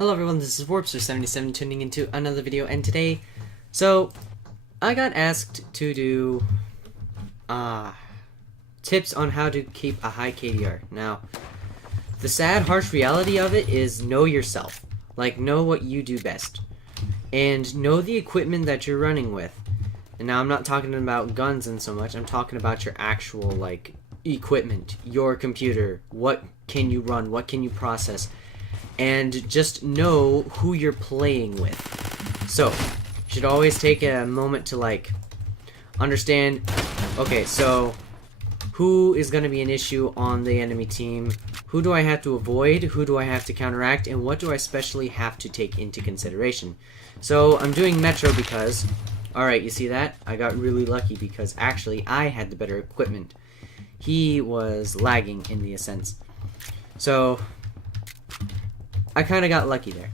Hello everyone, this is Warpster77 tuning into another video, and today, I got asked to do, tips on how to keep a high KDR. Now, the sad, harsh reality of it is know yourself. Like, know what you do best. And know the equipment that you're running with. And now I'm not talking about guns and so much, I'm talking about your actual, like, equipment. Your computer. What can you run? What can you process? And just know who you're playing with. So, you should always take a moment to, like, understand, okay, so, who is going to be an issue on the enemy team? Who do I have to avoid? Who do I have to counteract? And what do I especially have to take into consideration? So, I'm doing Metro because, alright, you see that? I got really lucky because actually I had the better equipment. He was lagging in the sense. So, I kind of got lucky there.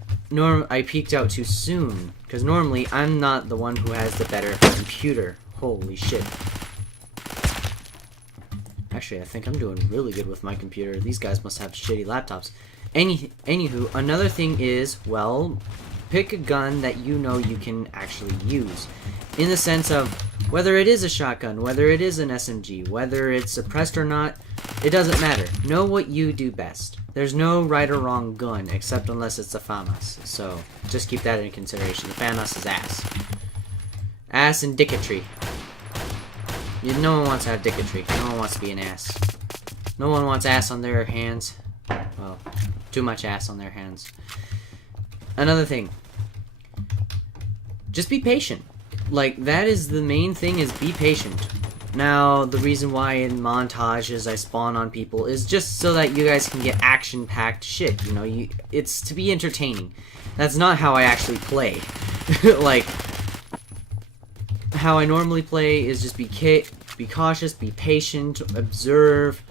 I peeked out too soon, because normally I'm not the one who has the better computer. Holy shit. Actually, I think I'm doing really good with my computer. These guys must have shitty laptops. Anywho, another thing is, well, pick a gun that you know you can actually use. In the sense of, whether it is a shotgun, whether it is an SMG, whether it's suppressed or not, it doesn't matter. Know what you do best. There's no right or wrong gun, except unless it's a FAMAS. So, just keep that in consideration. The FAMAS is ass. Ass and dicketry. No one wants to have dicketry. No one wants to be an ass. No one wants ass on their hands. Well, too much ass on their hands. Another thing. Just be patient. Like, that is the main thing, is be patient. Now, the reason why in montages I spawn on people is just so that you guys can get action-packed shit, you know, it's to be entertaining. That's not how I actually play. Like, how I normally play is just be cautious, be patient, observe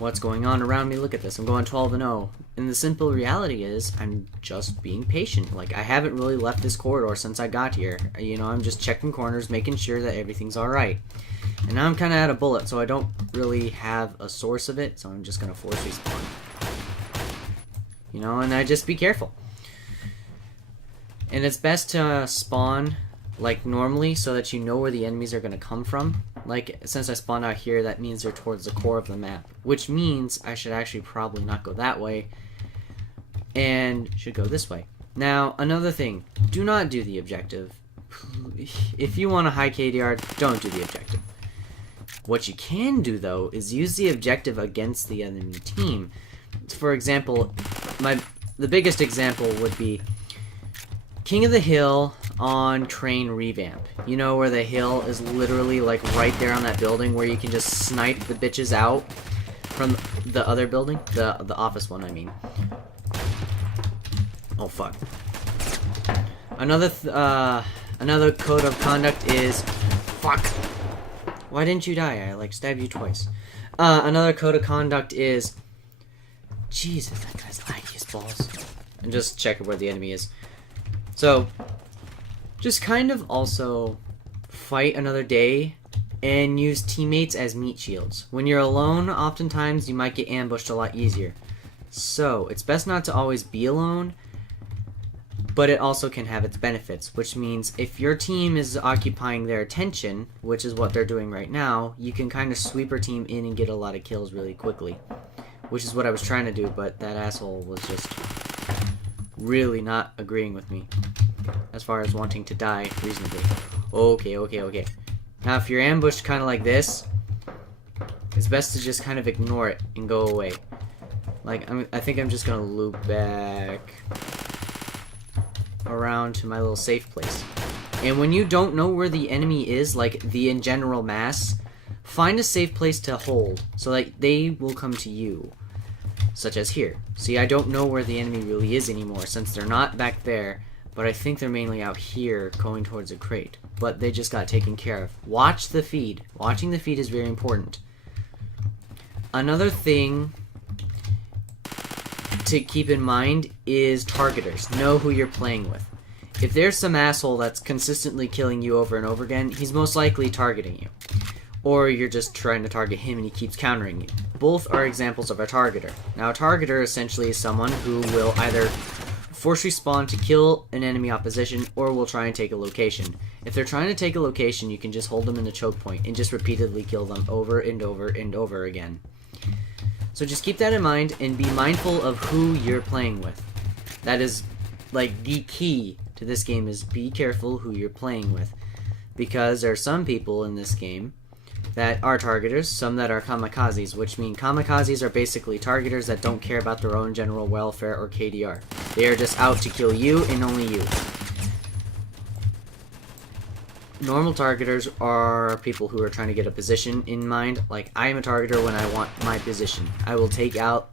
what's going on around me. Look at this, I'm going 12-0. And the simple reality is, I'm just being patient. Like, I haven't really left this corridor since I got here. You know, I'm just checking corners, making sure that everything's alright. And now I'm kind of out of bullet, so I don't really have a source of it, so I'm just going to force respawn. You know, and I just be careful. And it's best to spawn, like, normally, so that you know where the enemies are going to come from. Like, since I spawned out here, that means they're towards the core of the map. Which means I should actually probably not go that way, and should go this way. Now, another thing, do not do the objective. If you want a high KDR, don't do the objective. What you can do, though, is use the objective against the enemy team. For example, the biggest example would be King of the Hill on Train Revamp. You know, where the hill is literally, like, right there on that building where you can just snipe the bitches out from the other building? The office one, I mean. Oh, fuck. Another code of conduct is... Fuck! Why didn't you die? I, like, stabbed you twice. Another code of conduct is... Jesus, that guy's laggy as balls. And just check where the enemy is. So, just kind of also fight another day and use teammates as meat shields. When you're alone, oftentimes you might get ambushed a lot easier. So, it's best not to always be alone, but it also can have its benefits, which means if your team is occupying their attention, which is what they're doing right now, you can kind of sweep your team in and get a lot of kills really quickly. Which is what I was trying to do, but that asshole was just really not agreeing with me as far as wanting to die reasonably. Okay. Now, if you're ambushed kind of like this, it's best to just kind of ignore it and go away. Like, I think I'm just gonna loop back around to my little safe place. And when you don't know where the enemy is, like the in general mass, find a safe place to hold so that they will come to you. Such as here. See, I don't know where the enemy really is anymore since they're not back there, but I think they're mainly out here going towards a crate. But they just got taken care of. Watch the feed. Watching the feed is very important. Another thing to keep in mind is targeters. Know who you're playing with. If there's some asshole that's consistently killing you over and over again, he's most likely targeting you. Or you're just trying to target him and he keeps countering you. Both are examples of a targeter. Now, a targeter essentially is someone who will either force respawn to kill an enemy opposition, or will try and take a location. If they're trying to take a location, you can just hold them in a choke point and just repeatedly kill them over and over and over again. So just keep that in mind and be mindful of who you're playing with. That is like the key to this game, is be careful who you're playing with. Because there are some people in this game that are targeters, some that are kamikazes, which mean kamikazes are basically targeters that don't care about their own general welfare or KDR. They are just out to kill you and only you. Normal targeters are people who are trying to get a position in mind. Like, I am a targeter when I want my position. I will take out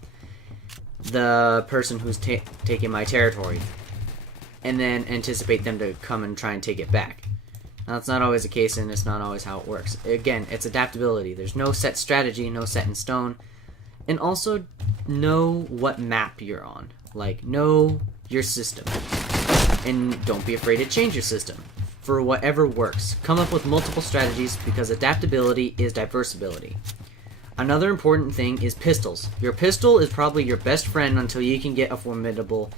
the person who's taking my territory and then anticipate them to come and try and take it back. Now, that's not always the case, and it's not always how it works. Again, it's adaptability. There's no set strategy, no set in stone. And also, know what map you're on. Like, know your system. And don't be afraid to change your system for whatever works. Come up with multiple strategies, because adaptability is diversibility. Another important thing is pistols. Your pistol is probably your best friend until you can get a formidable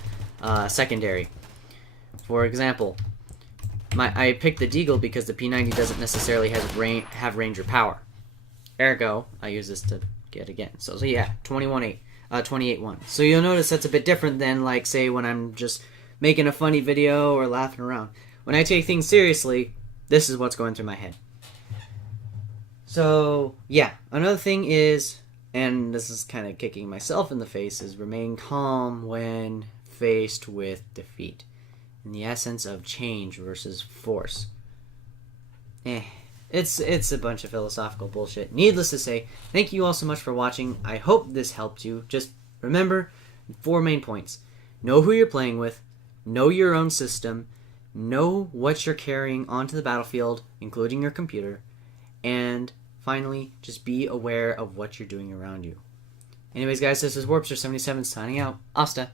secondary. For example, I picked the Deagle because the P90 doesn't necessarily have range or power. Ergo, I use this to get again. So yeah, 28-1. So you'll notice that's a bit different than, like, say, when I'm just making a funny video or laughing around. When I take things seriously, this is what's going through my head. So yeah, another thing is, and this is kind of kicking myself in the face, is remain calm when faced with defeat. In the essence of change versus force. It's a bunch of philosophical bullshit. Needless to say, thank you all so much for watching. I hope this helped you. Just remember 4 main points. Know who you're playing with. Know your own system. Know what you're carrying onto the battlefield, including your computer. And finally, just be aware of what you're doing around you. Anyways, guys, this is Warpster77 signing out. Asta.